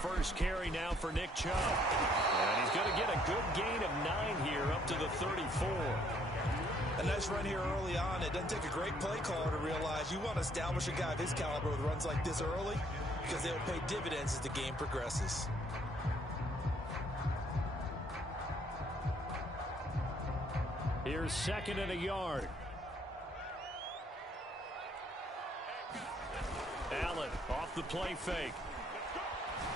first carry now for Nick Chubb. And he's going to get a good gain of 9 here up to the 34. A nice run here early on. It doesn't take a great play caller to realize you want to establish a guy of his caliber with runs like this early because they'll pay dividends as the game progresses. Here's 2nd and a yard. Allen off the play fake.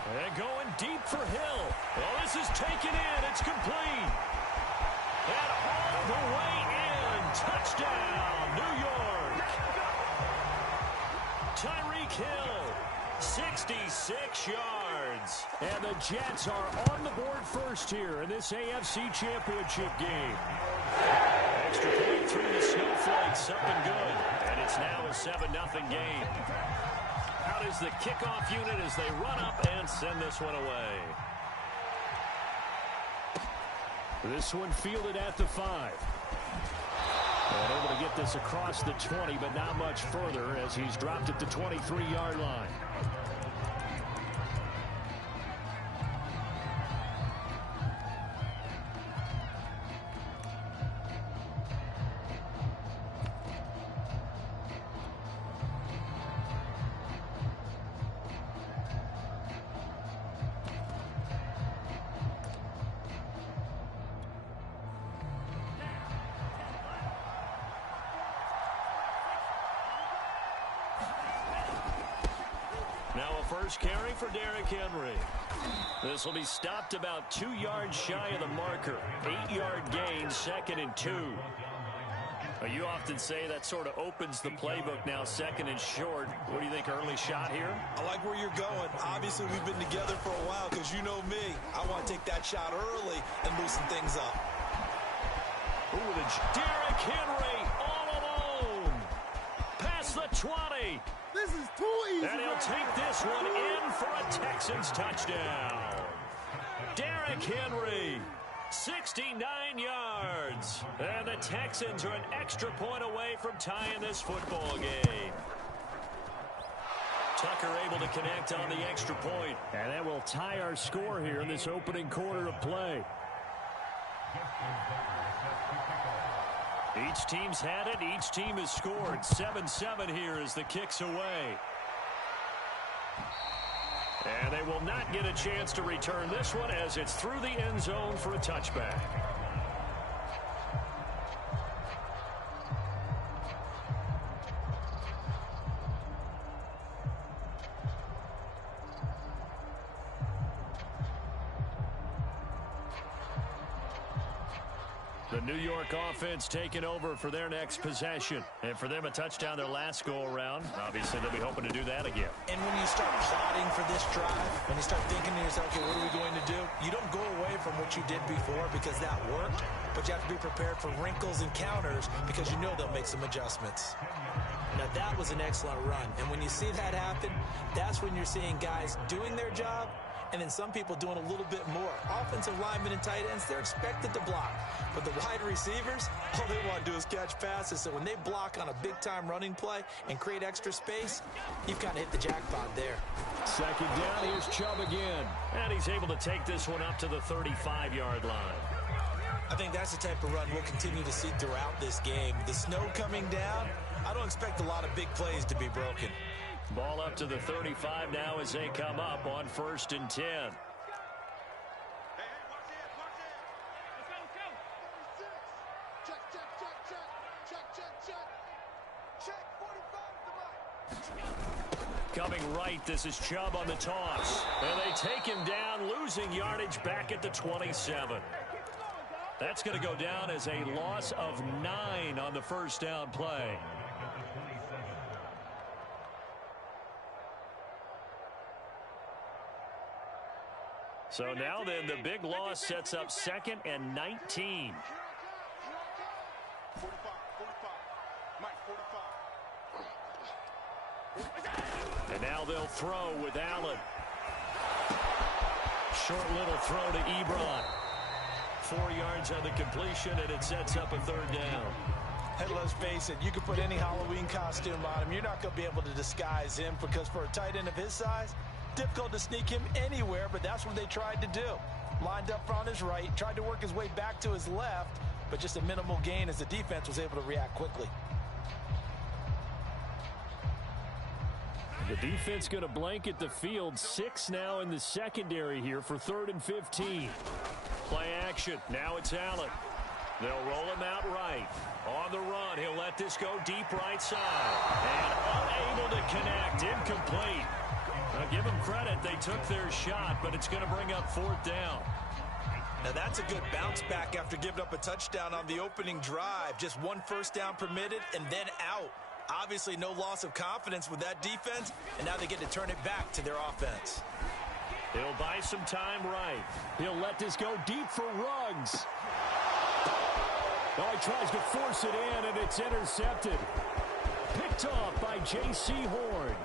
And going deep for Hill. Well, this is taken in. It's complete. And all the way in. Touchdown, New York. Tyreek Hill, 66 yards. And the Jets are on the board first here in this AFC Championship game. Extra point through the snowflakes, something good. And it's now a 7-0 game. Out is the kickoff unit as they run up and send this one away. This one fielded at the 5. And able to get this across the 20, but not much further as he's dropped at the 23-yard line. Now a first carry for Derrick Henry. This will be stopped about 2 yards shy of the marker. 8-yard gain, 2nd and 2. You often say that sort of opens the playbook now, 2nd and short. What do you think, early shot here? I like where you're going. Obviously, we've been together for a while because you know me. I want to take that shot early and loosen things up. Ooh, Derrick Henry all alone. Past the 20. This is too easy. And he'll take this one in for a Texans touchdown. Derrick Henry, 69 yards. And the Texans are an extra point away from tying this football game. Tucker able to connect on the extra point. And that will tie our score here in this opening quarter of play. Each team's had it. Each team has scored. 7-7 here as the kick's away. And they will not get a chance to return this one as it's through the end zone for a touchback. The New York offense taking over for their next possession. And for them, a touchdown their last go-around. Obviously, they'll be hoping to do that again. And when you start plotting for this drive, when you start thinking to yourself, okay, what are we going to do? You don't go away from what you did before because that worked, but you have to be prepared for wrinkles and counters because you know they'll make some adjustments. Now, that was an excellent run. And when you see that happen, that's when you're seeing guys doing their job and then some people doing a little bit more. Offensive linemen and tight ends, they're expected to block. But the wide receivers, all they want to do is catch passes. So when they block on a big-time running play and create extra space, you've kind of hit the jackpot there. 2nd down, here's Chubb again. And he's able to take this one up to the 35-yard line. I think that's the type of run we'll continue to see throughout this game. The snow coming down, I don't expect a lot of big plays to be broken. Ball up to the 35 now as they come up on 1st and 10. Coming right, this is Chubb on the toss. And they take him down, losing yardage back at the 27. That's going to go down as a loss of 9 on the first down play. So now then, the big loss sets up 2nd and 19. And now they'll throw with Allen. Short little throw to Ebron. 4 yards on the completion, and it sets up a 3rd down. Hey, let's face it, you can put any Halloween costume on him. You're not going to be able to disguise him because for a tight end of his size, Difficult to sneak him anywhere, but that's what they tried to do. Lined up on his right, tried to work his way back to his left, but just a minimal gain as the defense was able to react quickly. The defense going to blanket the field. 6 now in the secondary here for 3rd and 15. Play action. Now it's Allen. They'll roll him out right. On the run, he'll let this go deep right side. And unable to connect. Incomplete. Now give them credit. They took their shot, but it's going to bring up 4th down. Now that's a good bounce back after giving up a touchdown on the opening drive. Just 1 first down permitted and then out. Obviously no loss of confidence with that defense, and now they get to turn it back to their offense. He'll buy some time right. He'll let this go deep for Ruggs. Now he tries to force it in, and it's intercepted. Picked off by J.C. Horn.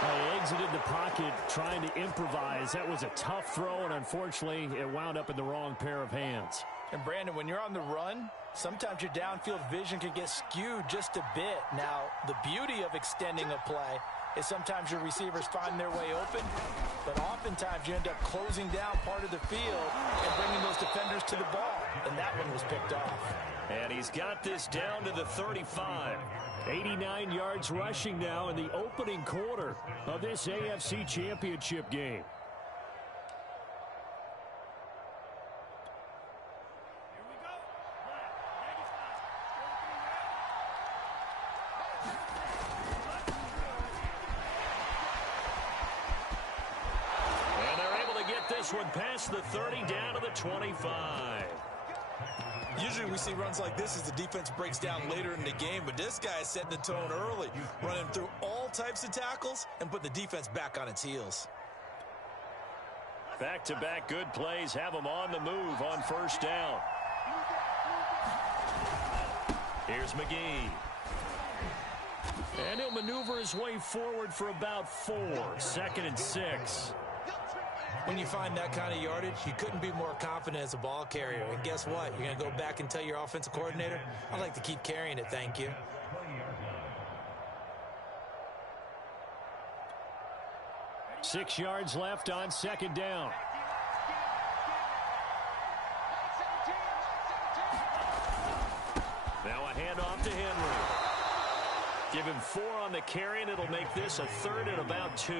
He exited the pocket trying to improvise. That was a tough throw, and unfortunately, it wound up in the wrong pair of hands. And, Brandon, when you're on the run, sometimes your downfield vision can get skewed just a bit. Now, the beauty of extending a play is sometimes your receivers find their way open, but oftentimes you end up closing down part of the field and bringing those defenders to the ball, and that one was picked off. And he's got this down to the 35. 89 yards rushing now in the opening quarter of this AFC Championship game. This one past the 30 down to the 25. Usually we see runs like this as the defense breaks down later in the game, but this guy is setting the tone early, running through all types of tackles and put the defense back on its heels. Back-to-back good plays have them on the move on first down. Here's McGee. And he'll maneuver his way forward for about 4. 2nd and 6. When you find that kind of yardage, you couldn't be more confident as a ball carrier. And guess what? You're going to go back and tell your offensive coordinator, I'd like to keep carrying it, thank you. Six yards left on 2nd down. Now a handoff to Henry. Give him 4 on the carry, and it'll make this a 3rd and about 2.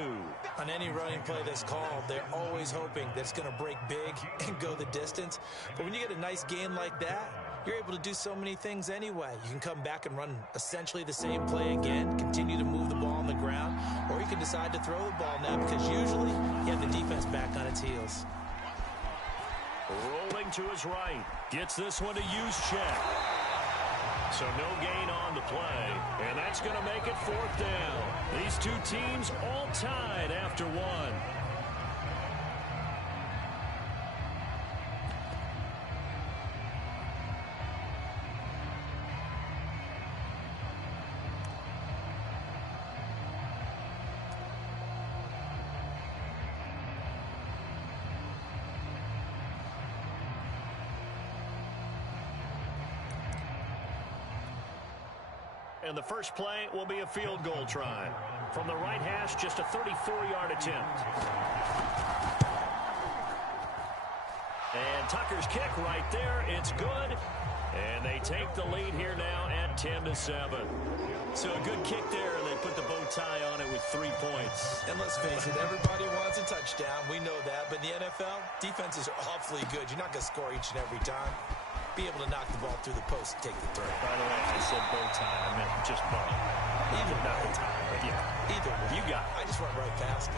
On any running play that's called, they're always hoping that it's going to break big and go the distance. But when you get a nice gain like that, you're able to do so many things anyway. You can come back and run essentially the same play again, continue to move the ball on the ground, or you can decide to throw the ball now because usually you have the defense back on its heels. Rolling to his right. Gets this one to Juszczyk. So no gain on the play, and that's going to make it 4th down. These two teams all tied after 1. And the first play will be a field goal try. From the right hash, just a 34-yard attempt. And Tucker's kick right there. It's good. And they take the lead here now at 10-7. So a good kick there, and they put the bow tie on it with 3 points. And let's face it, everybody wants a touchdown. We know that. But in the NFL, defenses are awfully good. You're not going to score each and every time. Be able to knock the ball through the post and take the throw. By the way, I said bow tie. I meant just bow. Either not the tie, but yeah. Either way. You got it. I just went right past it.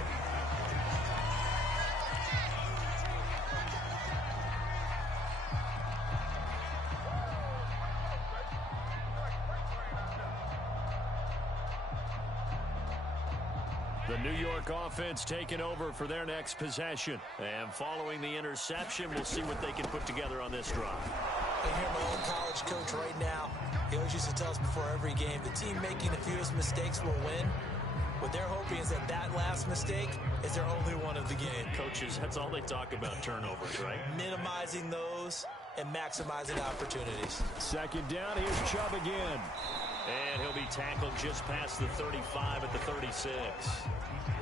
The New York offense taking over for their next possession. And following the interception, we'll see what they can put together on this drive. I hear my old college coach right now. He always used to tell us before every game, the team making the fewest mistakes will win. What they're hoping is that that last mistake is their only one of the game. Coaches, that's all they talk about, turnovers, right? Minimizing those and maximizing opportunities. 2nd down, here's Chubb again. And he'll be tackled just past the 35 at the 36.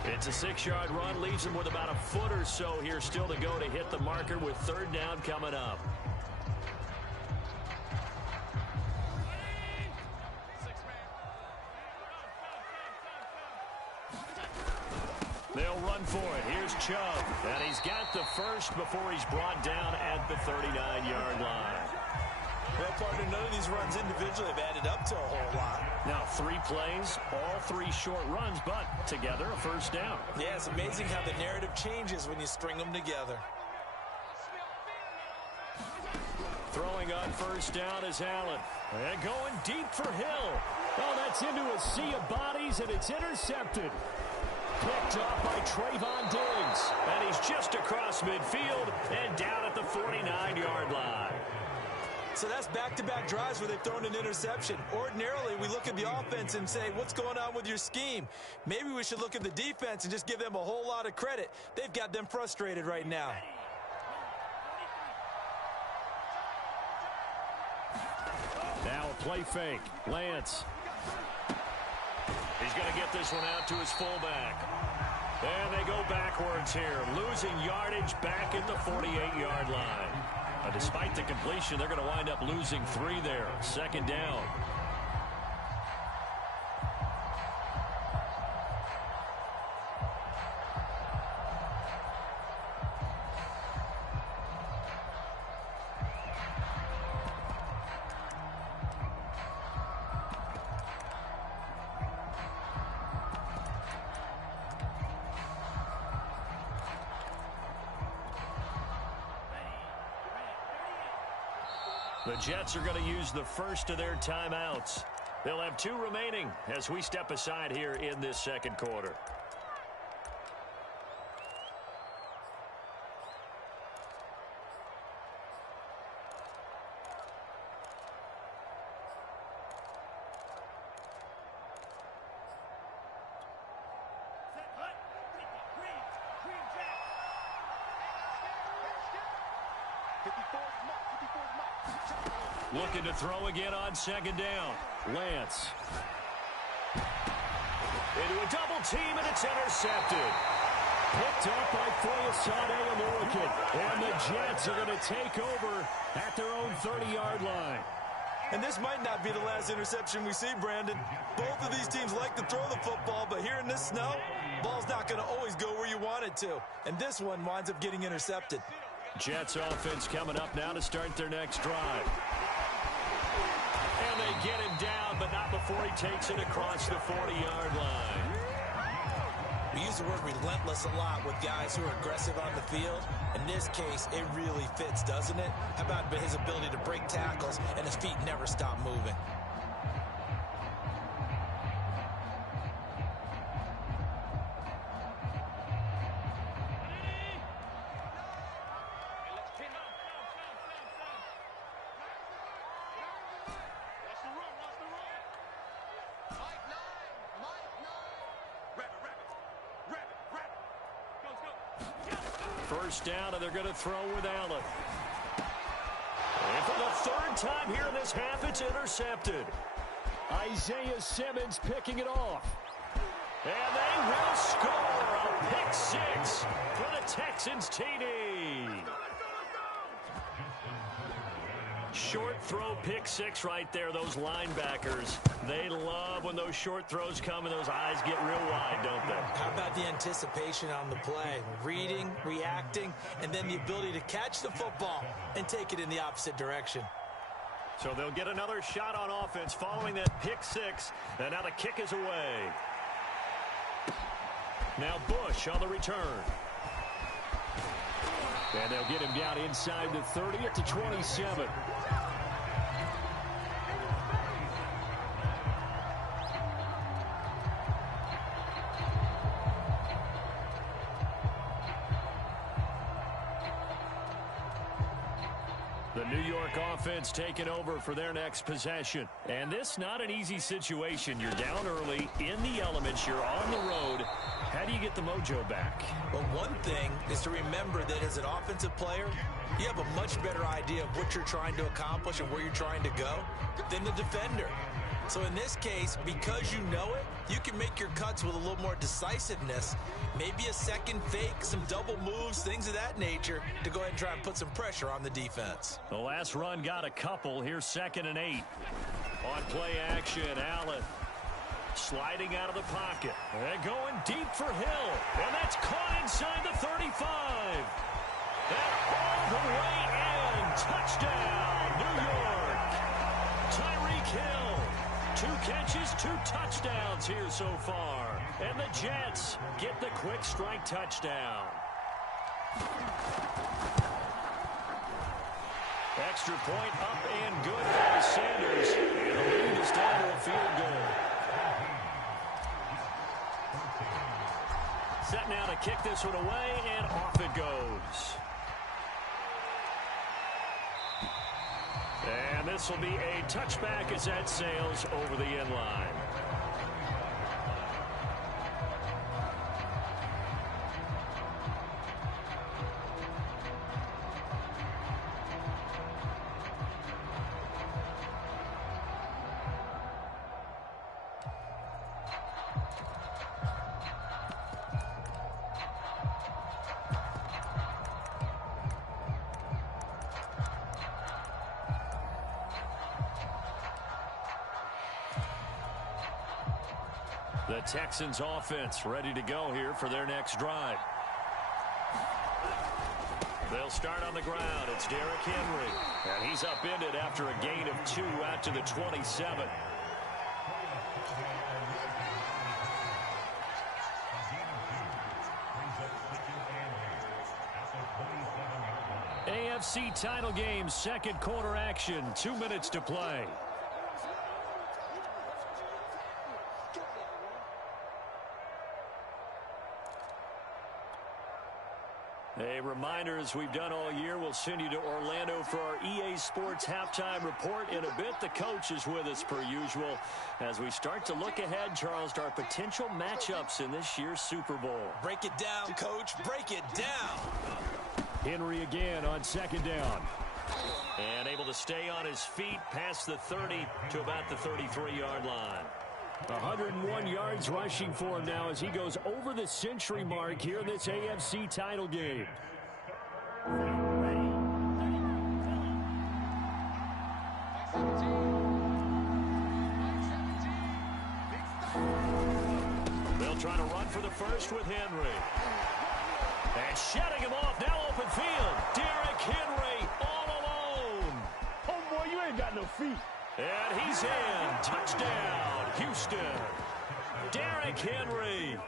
It's a 6-yard run, leaves him with about a foot or so here still to go to hit the marker with third down coming up. They'll run for it. Here's Chubb. And he's got the first before he's brought down at the 39-yard line. Well, partner, none of these runs individually have added up to a whole lot. Now 3 plays, all 3 short runs, but together a first down. Yeah, it's amazing how the narrative changes when you string them together. Throwing on first down is Allen. And going deep for Hill. Oh, that's into a sea of bodies, and it's intercepted. Picked off by Trayvon Diggs. And he's just across midfield and down at the 49-yard line. So that's back-to-back drives where they've thrown an interception. Ordinarily, we look at the offense and say, what's going on with your scheme? Maybe we should look at the defense and just give them a whole lot of credit. They've got them frustrated right now. Now a play fake. Lance. He's going to get this one out to his fullback. And they go backwards here, losing yardage back at the 48-yard line. Despite the completion, they're going to wind up losing 3 there. Second down. The Jets are going to use the first of their timeouts. They'll have 2 remaining as we step aside here in this second quarter. Looking to throw again on second down. Lance. Into a double team, and it's intercepted. Picked up by Foyesade Oluokun. And the Jets are going to take over at their own 30-yard line. And this might not be the last interception we see, Brandon. Both of these teams like to throw the football, but here in this snow, ball's not going to always go where you want it to. And this one winds up getting intercepted. Jets offense coming up now to start their next drive. And they get him down, but not before he takes it across the 40-yard line. We use the word relentless a lot with guys who are aggressive on the field. In this case, it really fits, doesn't it? How about his ability to break tackles and his feet never stop moving? First down, and they're going to throw with Allen. And for the 3rd time here in this half, it's intercepted. Isaiah Simmons picking it off. And they will score a pick 6 for the Texans TD. Short throw pick 6 right there. Those linebackers, they love when those short throws come and those eyes get real wide, don't they? How about the anticipation on the play? Reading, reacting, and then the ability to catch the football and take it in the opposite direction. So they'll get another shot on offense following that pick 6. And now the kick is away. Now Bush on the return. And they'll get him down inside the 30 at the 27. The New York offense taking over for their next possession. And this not an easy situation. You're down early, in the elements, you're on the road. How do you get the mojo back? Well, one thing is to remember that as an offensive player, you have a much better idea of what you're trying to accomplish and where you're trying to go than the defender. So in this case, because you know it, you can make your cuts with a little more decisiveness. Maybe a second fake, some double moves, things of that nature to go ahead and try and put some pressure on the defense. The last run got a couple. Here's 2nd and 8. On play action, Allen sliding out of the pocket. And going deep for Hill. And that's caught inside the 35. And all the way in. Touchdown, New York. Tyreek Hill. 2 catches, 2 touchdowns here so far. And the Jets get the quick strike touchdown. Extra point up and good by Sanders. And the lead is down to a field goal. Set now to kick this one away, and off it goes. And this will be a touchback as that sails over the end line. The Texans offense ready to go here for their next drive. They'll start on the ground. It's Derrick Henry. And he's upended after a gain of 2 out to the 27. AFC title game, 2nd quarter action. 2 minutes to play. A reminder, as we've done all year, we'll send you to Orlando for our EA Sports halftime report in a bit. The coach is with us per usual as we start to look ahead, Charles, to our potential matchups in this year's Super Bowl. Break it down, Coach. Break it down. Henry again on 2nd down. And able to stay on his feet past the 30 to about the 33-yard line. 101 yards rushing for him now as he goes over the century mark here in this AFC title game. They'll try to run for the first with Henry. And shutting him off, now open field. Derrick Henry all alone. Oh, boy, you ain't got no feet. And he's in. Touchdown, Houston. Derrick Henry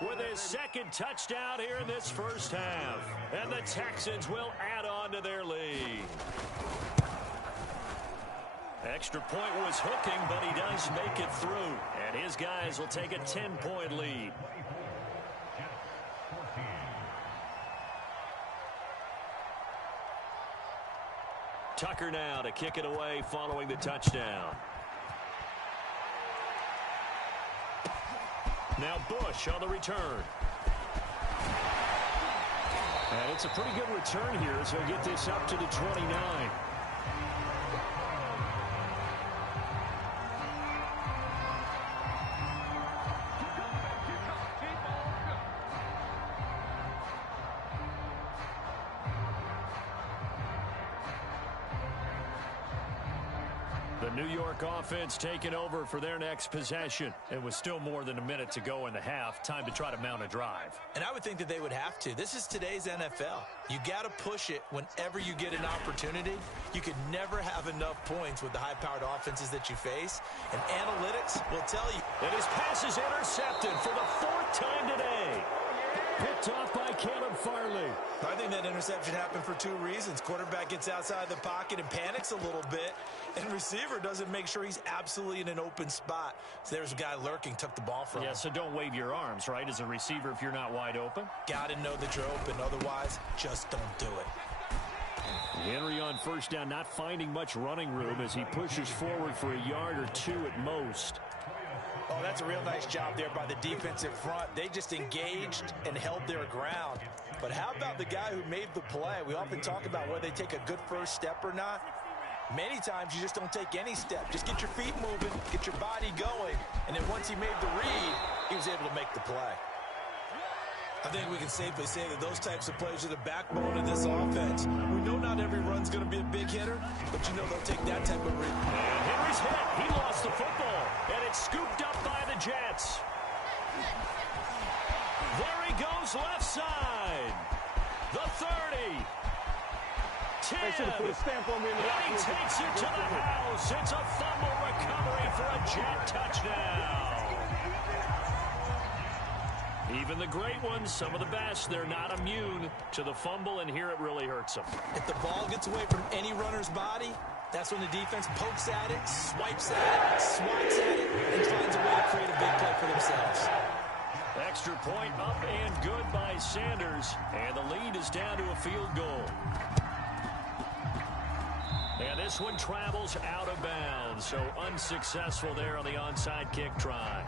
with his 2nd touchdown here in this first half. And the Texans will add on to their lead. Extra point was hooking, but he does make it through. And his guys will take a 10-point lead. Tucker now to kick it away following the touchdown. Now Bush on the return. And it's a pretty good return here as he'll get this up to the 29. The New York offense taking over for their next possession. It was still more than a minute to go in the half. Time to try to mount a drive. And I would think that they would have to. This is today's NFL. You got to push it whenever you get an opportunity. You could never have enough points with the high-powered offenses that you face. And analytics will tell you. And his pass is intercepted for the 4th time today. Picked off by Caleb Farley. I think that interception happened for 2 reasons. Quarterback gets outside the pocket and panics a little bit. And receiver doesn't make sure he's absolutely in an open spot. So there's a guy lurking, took the ball from him. Yeah, so don't wave your arms, right, as a receiver if you're not wide open. Got to know that you're open. Otherwise, just don't do it. Henry on 1st down, not finding much running room as he pushes forward for a yard or 2 at most. Oh, that's a real nice job there by the defensive front. They just engaged and held their ground. But how about the guy who made the play? We often talk about whether they take a good first step or not. Many times you just don't take any step. Just get your feet moving, get your body going, and then once he made the read, he was able to make the play. I think we can safely say that those types of plays are the backbone of this offense. We know not every run's going to be a big hitter, but you know they'll take that type of read. And Henry's hit. He lost the football, and it's scooped up by the Jets. There he goes left side. The 30. 10. They should have put a stamp on me in the And he takes it to the house. It's a fumble recovery for a Jet touchdown. Even the great ones, some of the best, they're not immune to the fumble, and here it really hurts them. If the ball gets away from any runner's body, that's when the defense pokes at it, swipes at it, swats at it, and finds a way to create a big play for themselves. Extra point up and good by Sanders, and the lead is down to a field goal. And this one travels out of bounds, so unsuccessful there on the onside kick try.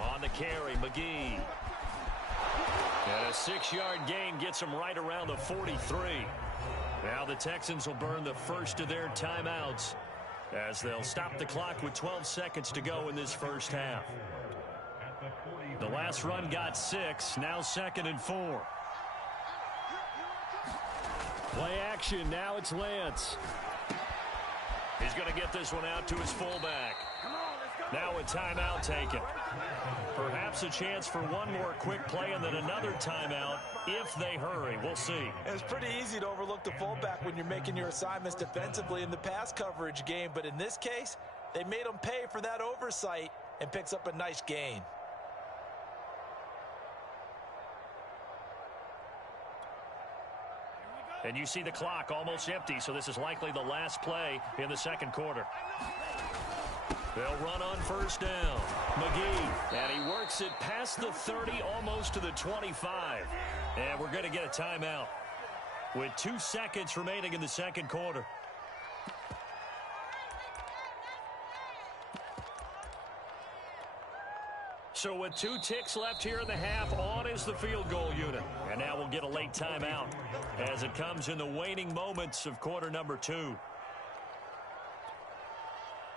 On the carry, McGee. And a 6-yard gain gets them right around the 43. Now the Texans will burn the first of their timeouts as they'll stop the clock with 12 seconds to go in this first half. The last run got 6, now 2nd and 4. Play action, now it's Lance. He's going to get this one out to his fullback. Now a timeout taken. Perhaps a chance for one more quick play and then another timeout if they hurry. We'll see. It's pretty easy to overlook the fullback when you're making your assignments defensively in the pass coverage game, but in this case, they made him pay for that oversight and picks up a nice gain. And you see the clock almost empty, so this is likely the last play in the second quarter. They'll run on first down. McGee, and he works it past the 30, almost to the 25. And we're going to get a timeout with 2 seconds remaining in the second quarter. So with 2 ticks left here in the half, on is the field goal unit. And now we'll get a late timeout as it comes in the waning moments of quarter number 2.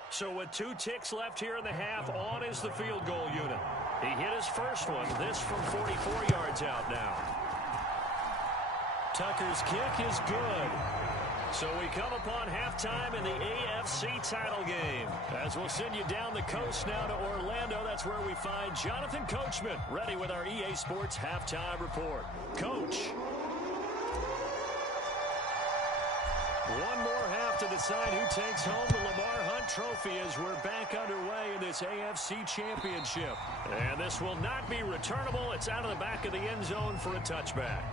So with 2 ticks left here in the half, on is the field goal unit. He hit his first one, this from 44 yards out now. Tucker's kick is good. So we come upon halftime in the AFC title game. As we'll send you down the coast now to Orlando, that's where we find Jonathan Coachman ready with our EA Sports halftime report. Coach. One more half to decide who takes home the Lamar Hunt Trophy as we're back underway in this AFC Championship. And this will not be returnable. It's out of the back of the end zone for a touchback.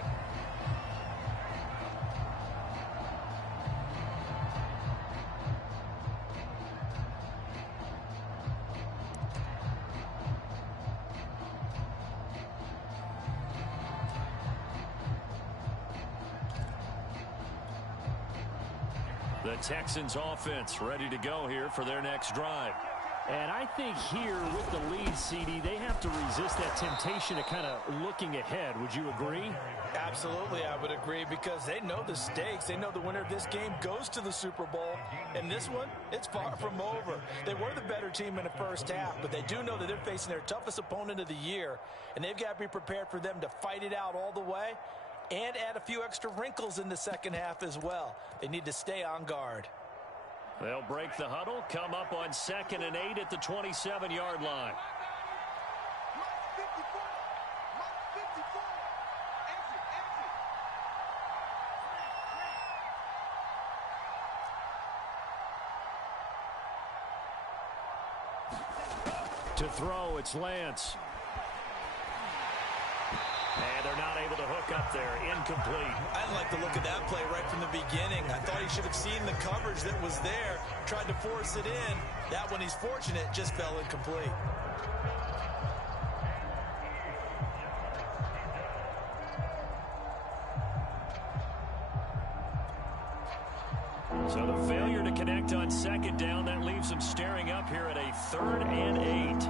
The Texans offense ready to go here for their next drive. And I think here with the lead, CD, they have to resist that temptation of kind of looking ahead. Would you agree? Absolutely, I would agree, because they know the stakes. They know the winner of this game goes to the Super Bowl. And this one, it's far from over. They were the better team in the first half, but they do know that they're facing their toughest opponent of the year. And they've got to be prepared for them to fight it out all the way and add a few extra wrinkles in the second half as well. They need to stay on guard. They'll break the huddle, come up on 2nd and 8 at the 27-yard line. To throw, it's Lance. And they're not able to hook up there. Incomplete. I didn't like the look of that play right from the beginning. I thought he should have seen the coverage that was there, tried to force it in. That one, he's fortunate, just fell incomplete. So the failure to connect on second down, that leaves them staring up here at a 3rd and 8.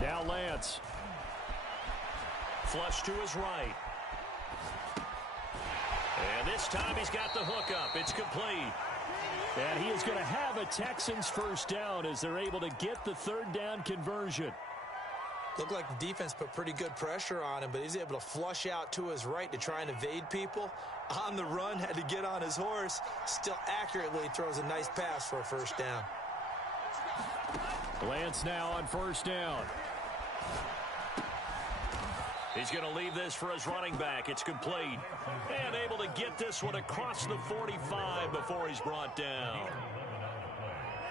Now Lance. Flush to his right. And this time he's got the hookup. It's complete. And he is going to have a Texans first down as they're able to get the 3rd down conversion. Looked like the defense put pretty good pressure on him, but he's able to flush out to his right to try and evade people. On the run, had to get on his horse. Still accurately throws a nice pass for a first down. Lance now on first down. He's going to leave this for his running back. It's complete. And able to get this one across the 45 before he's brought down.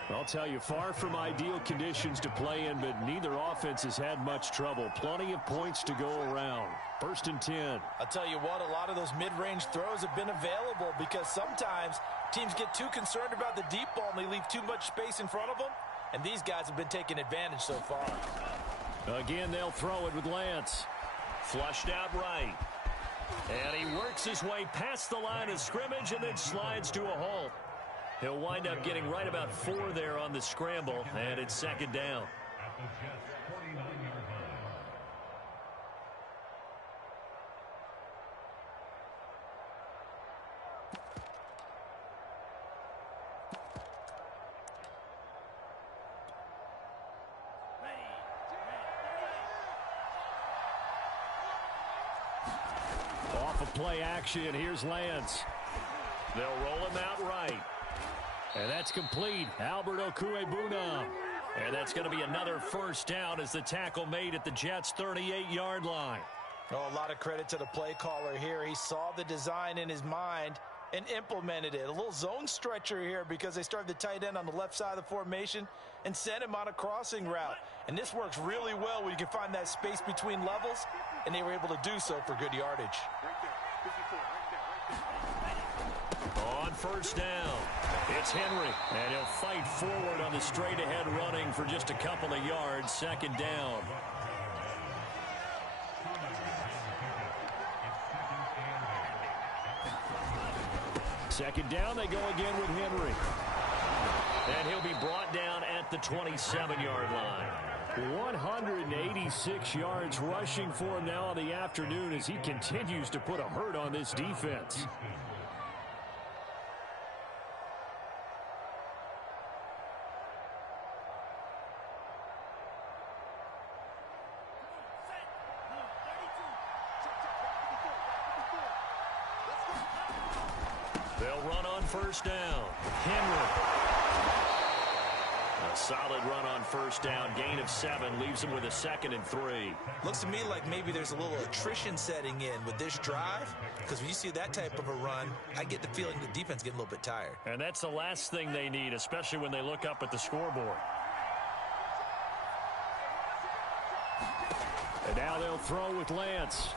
I'll tell you, far from ideal conditions to play in, but neither offense has had much trouble. Plenty of points to go around. 1st and 10. I'll tell you what, a lot of those mid-range throws have been available because sometimes teams get too concerned about the deep ball and they leave too much space in front of them. And these guys have been taking advantage so far. Again, they'll throw it with Lance. Flushed out right. And he works his way past the line of scrimmage and then slides to a halt. He'll wind up getting right about 4 there on the scramble, and it's 2nd down. Off of play action, here's Lance. They'll roll him out right. And that's complete. Albert Okuebunam. And that's going to be another first down as the tackle made at the Jets' 38-yard line. Oh, a lot of credit to the play caller here. He saw the design in his mind and implemented it. A little zone stretcher here because they started the tight end on the left side of the formation and sent him on a crossing route. And this works really well when you can find that space between levels, and they were able to do so for good yardage. On first down, it's Henry, and he'll fight forward on the straight-ahead running for just a couple of yards. 2nd down. Second down, they go again with Henry. And he'll be brought down at the 27-yard line. 186 yards rushing for him now in the afternoon as he continues to put a hurt on this defense. They'll run on first down. Henry. A solid run on first down. Gain of 7 leaves him with a 2nd and 3. Looks to me like maybe there's a little attrition setting in with this drive, because when you see that type of a run, I get the feeling the defense getting a little bit tired. And that's the last thing they need, especially when they look up at the scoreboard. And now they'll throw with Lance.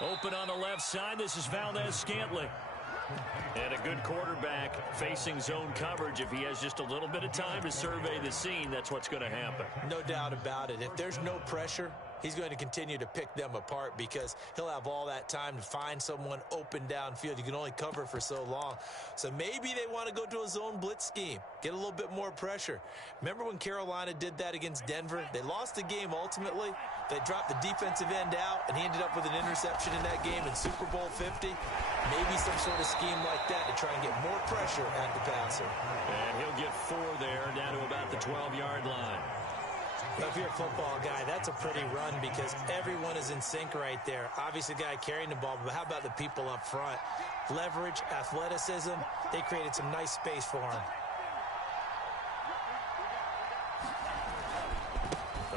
Open on the left side. This is Valdez-Scantling. And a good quarterback facing zone coverage. If he has just a little bit of time to survey the scene, that's what's going to happen. No doubt about it. If there's no pressure, he's going to continue to pick them apart because he'll have all that time to find someone open downfield. You can only cover for so long. So maybe they want to go to a zone blitz scheme, get a little bit more pressure. Remember when Carolina did that against Denver? They lost the game ultimately. They dropped the defensive end out, and he ended up with an interception in that game in Super Bowl 50. Maybe some sort of scheme like that to try and get more pressure at the passer. And he'll get 4 there, down to about the 12-yard line. Well, if you're a football guy, that's a pretty run because everyone is in sync right there. Obviously, the guy carrying the ball, but how about the people up front? Leverage, athleticism, they created some nice space for him.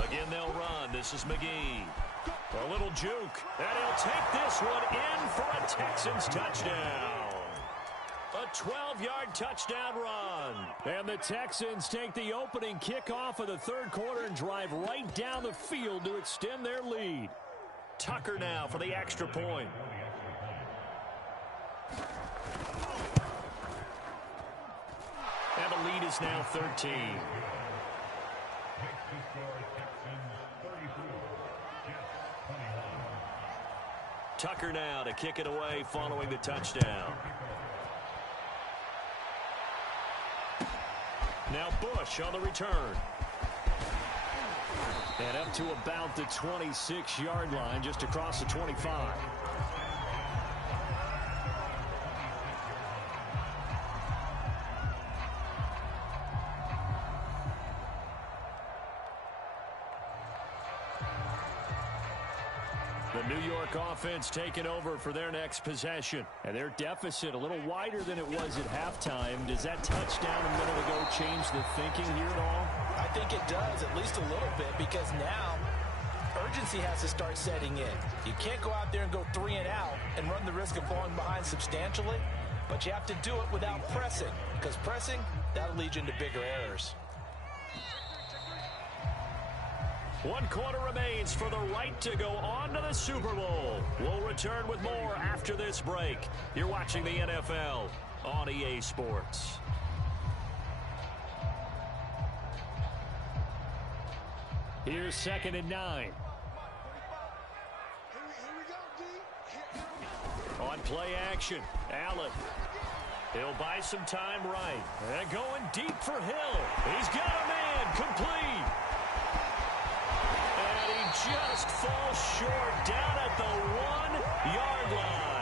Again, they'll run. This is McGee. A little juke. And he'll take this one in for a Texans touchdown. A 12-yard touchdown run. And the Texans take the opening kickoff of the third quarter and drive right down the field to extend their lead. Tucker now for the extra point. And the lead is now 13. Tucker now to kick it away following the touchdown. Now Bush on the return. And up to about the 26-yard line, just across the 25. The New York offense taking over for their next possession. And their deficit a little wider than it was at halftime. Does that touchdown a minute ago change the thinking here at all? I think it does, at least a little bit, because now urgency has to start setting in. You can't go out there and go 3 and out and run the risk of falling behind substantially, but you have to do it without pressing, because pressing, that'll lead you into bigger errors. 1 quarter remains for the right to go on to the Super Bowl. We'll return with more after this break. You're watching the NFL on EA Sports. Here's 2nd and 9. On play action, Allen. He'll buy some time right. And going deep for Hill. He's got a man complete. And he just falls short down at the 1-yard line.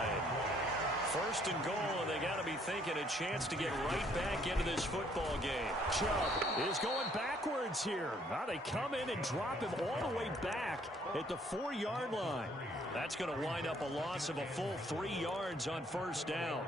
1st and goal, and they got to be thinking a chance to get right back into this football game. Chubb is going backwards here. Now they come in and drop him all the way back at the 4-yard line. That's going to wind up a loss of a full 3 yards on 1st down.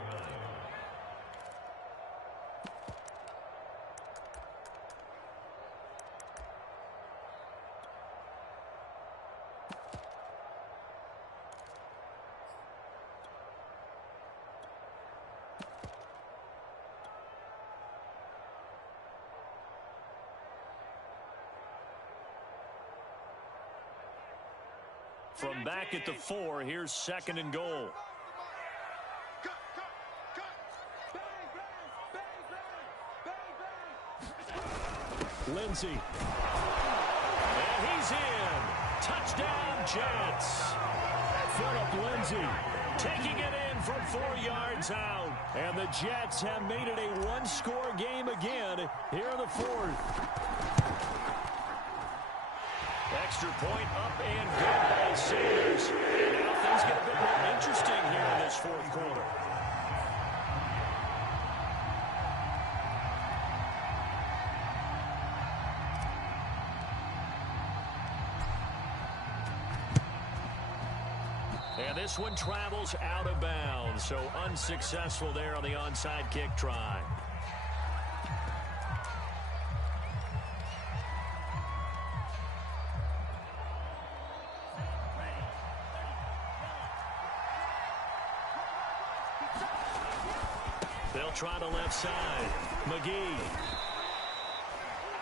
From back at the 4, here's 2nd and goal. Lindsey. And he's in. Touchdown, Jets. Phillip Lindsey taking it in from 4 yards out. And the Jets have made it a 1-score game again here in the 4th. Extra point up and good by Sanders. Now things get a bit more interesting here in this 4th quarter. And this one travels out of bounds, so unsuccessful there on the onside kick try. They'll try the left side. McGee.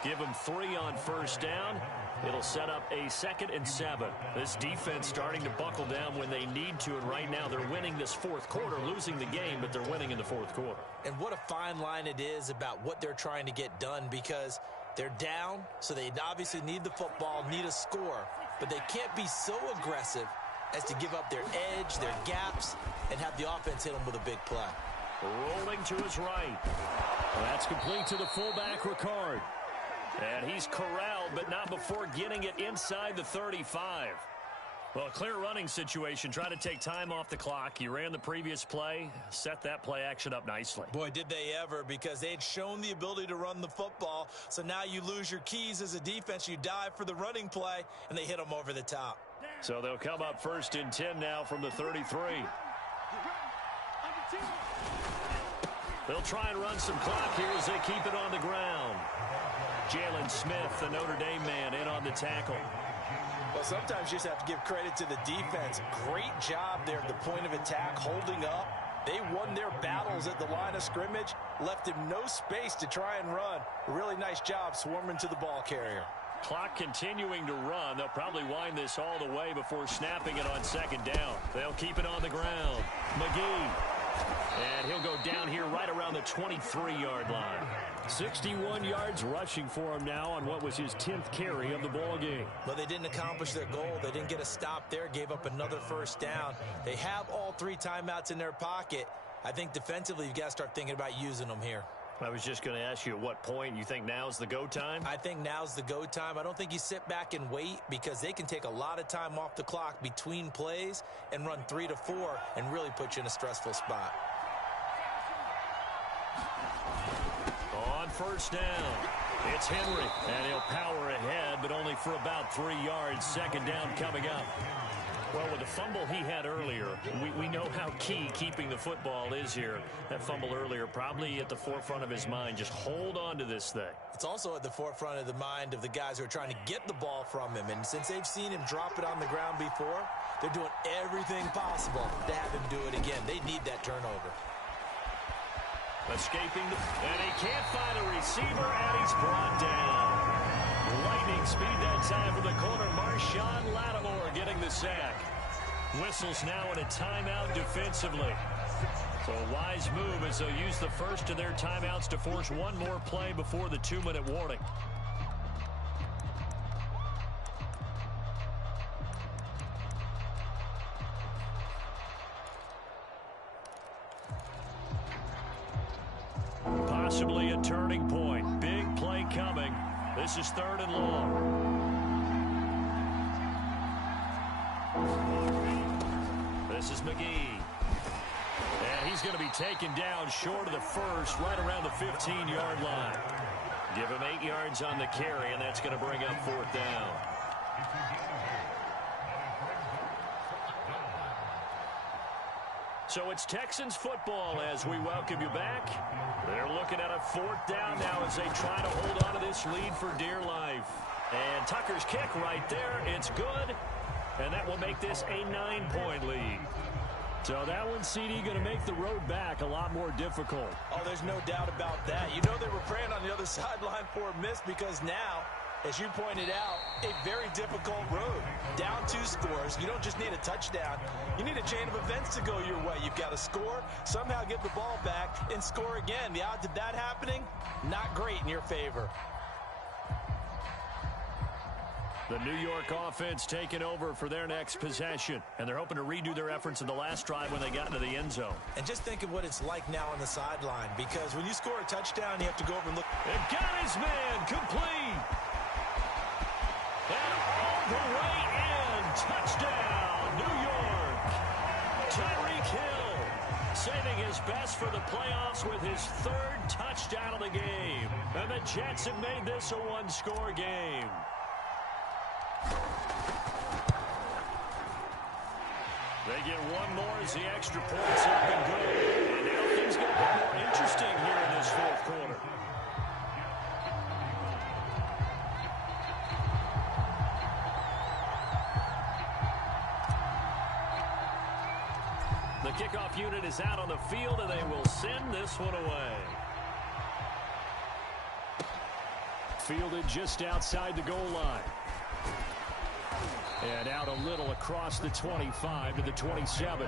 Give him 3 on 1st down. It'll set up a 2nd and 7. This defense starting to buckle down when they need to, and right now they're winning this 4th quarter, losing the game, but they're winning in the 4th quarter. And what a fine line it is about what they're trying to get done, because they're down, so they obviously need the football, need a score, but they can't be so aggressive as to give up their edge, their gaps, and have the offense hit them with a big play. Rolling to his right. That's complete to the fullback, Ricard. And he's corralled, but not before getting it inside the 35. Well, a clear running situation. Try to take time off the clock. You ran the previous play, set that play action up nicely. Boy, did they ever, because they had shown the ability to run the football. So now you lose your keys as a defense. You dive for the running play, and they hit them over the top. So they'll come up 1st and 10 now from the 33. They'll try and run some clock here as they keep it on the ground. Jalen Smith, the Notre Dame man, in on the tackle. Well, sometimes you just have to give credit to the defense. Great job there at the point of attack, holding up. They won their battles at the line of scrimmage, left him no space to try and run. Really nice job swarming to the ball carrier. Clock continuing to run. They'll probably wind this all the way before snapping it on second down. They'll keep it on the ground. McGee. And he'll go down here right around the 23-yard line. 61 yards rushing for him now on what was his 10th carry of the ball game. But they didn't accomplish their goal. They didn't get a stop there, gave up another first down. They have all 3 timeouts in their pocket. I think defensively you've got to start thinking about using them here. I was just going to ask you at what point you think now's the go time? I think now's the go time. I don't think you sit back and wait because they can take a lot of time off the clock between plays and run 3 to 4 and really put you in a stressful spot. On first down, it's Henry, and he'll power ahead, but only for about 3 yards. Second down coming up. Well, with the fumble he had earlier, we know how key keeping the football is here. That fumble earlier probably at the forefront of his mind. Just hold on to this thing. It's also at the forefront of the mind of the guys who are trying to get the ball from him. And since they've seen him drop it on the ground before, they're doing everything possible to have him do it again. They need that turnover. Escaping, and he can't find a receiver, and he's brought down. Lightning speed that time for the corner. Marshawn Lattimore getting the sack. Whistles now in a timeout defensively. So a wise move as they'll use the first of their timeouts to force one more play before the 2-minute warning. Possibly a turning point. Big play coming. This is 3rd and long. This is McGee. And he's going to be taken down short of the first, right around the 15-yard line. Give him 8 yards on the carry, and that's going to bring up 4th down. So it's Texans football as we welcome you back. They're looking at a 4th down now as they try to hold on to this lead for dear life. And Tucker's kick right there. It's good. And that will make this a 9-point lead. So that one, CD, going to make the road back a lot more difficult. Oh, there's no doubt about that. You know they were praying on the other sideline for a miss because now, as you pointed out, a very difficult road. Down 2 scores. You don't just need a touchdown. You need a chain of events to go your way. You've got to score, somehow get the ball back, and score again. The odds of that happening, not great in your favor. The New York offense taking over for their next possession. And they're hoping to redo their efforts in the last drive when they got into the end zone. And just think of what it's like now on the sideline. Because when you score a touchdown, you have to go over and look. And got his man complete. And all the way in. Touchdown, New York. Tyreek Hill saving his best for the playoffs with his 3rd touchdown of the game. And the Jets have made this a 1-score game. They get one more as the extra points have been good. And now things get a bit more interesting here in this 4th quarter. The kickoff unit is out on the field, and they will send this one away. Fielded just outside the goal line. And out a little across the 25 to the 27.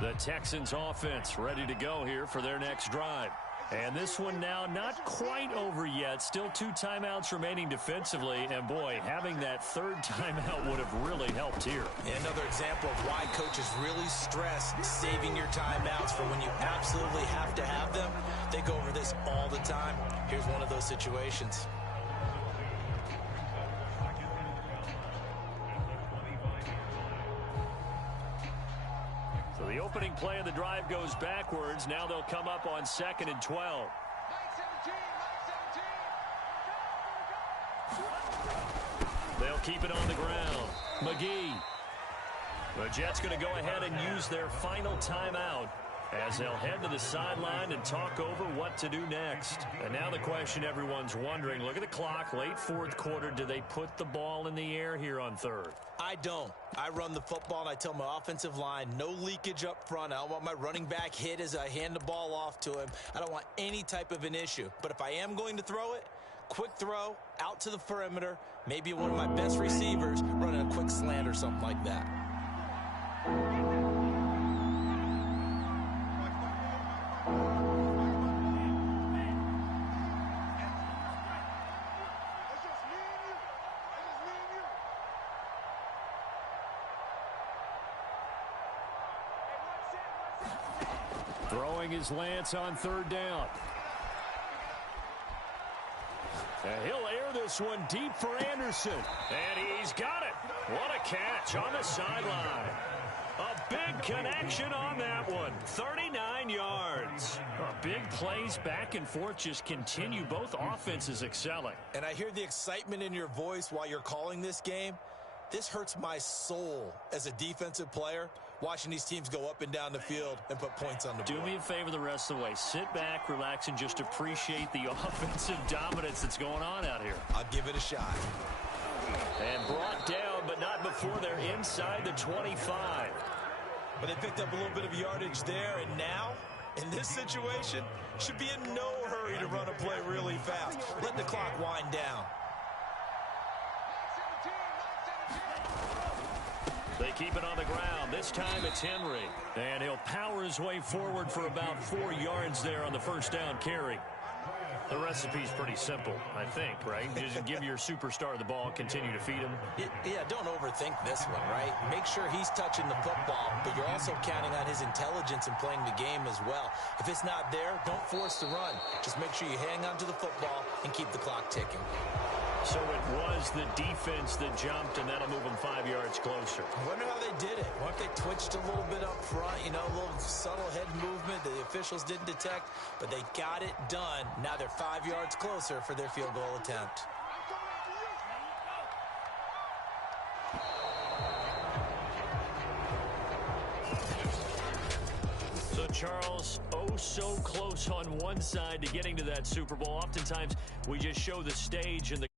The Texans offense ready to go here for their next drive. And this one now not quite over yet. Still 2 timeouts remaining defensively. And, boy, having that 3rd timeout would have really helped here. Another example of why coaches really stress saving your timeouts for when you absolutely have to have them. They go over this all the time. Here's one of those situations. So the opening play of the drive goes backwards. Now they'll come up on 2nd and 12. They'll keep it on the ground. McGee. The Jets going to go ahead and use their final timeout as they'll head to the sideline and talk over what to do next. And now the question everyone's wondering, look at the clock, late fourth quarter. Do they put the ball in the air here on third? I don't. I run the football, and I tell my offensive line, no leakage up front. I don't want my running back hit as I hand the ball off to him. I don't want any type of an issue. But if I am going to throw it, quick throw, out to the perimeter, maybe one of my best receivers running a quick slant or something like that. Throwing his Lance on third down. And he'll air this one deep for Anderson. And he's got it. What a catch on the sideline. A big connection on that one. 39 yards. Big plays back and forth just continue. Both offenses excelling. And I hear the excitement in your voice while you're calling this game. This hurts my soul as a defensive player, watching these teams go up and down the field and put points on the board. Do me a favor the rest of the way. Sit back, relax, and just appreciate the offensive dominance that's going on out here. I'll give it a shot. And brought down, but not before they're inside the 25. But they picked up a little bit of yardage there, and now, in this situation, should be in no hurry to run a play really fast. Let the clock wind down. They keep it on the ground. This time it's Henry. And he'll power his way forward for about 4 yards there on the first down carry. The recipe's pretty simple, I think, right? Just give your superstar the ball, continue to feed him. Yeah, don't overthink this one, right? Make sure he's touching the football, but you're also counting on his intelligence in playing the game as well. If it's not there, don't force the run. Just make sure you hang on to the football and keep the clock ticking. So it was the defense that jumped, and that'll move them 5 yards closer. I wonder how they did it. What if they twitched a little bit up front, you know, a little subtle head movement that the officials didn't detect, but they got it done. Now they're 5 yards closer for their field goal attempt. So, Charles, oh so close on one side to getting to that Super Bowl. Oftentimes, we just show the stage and the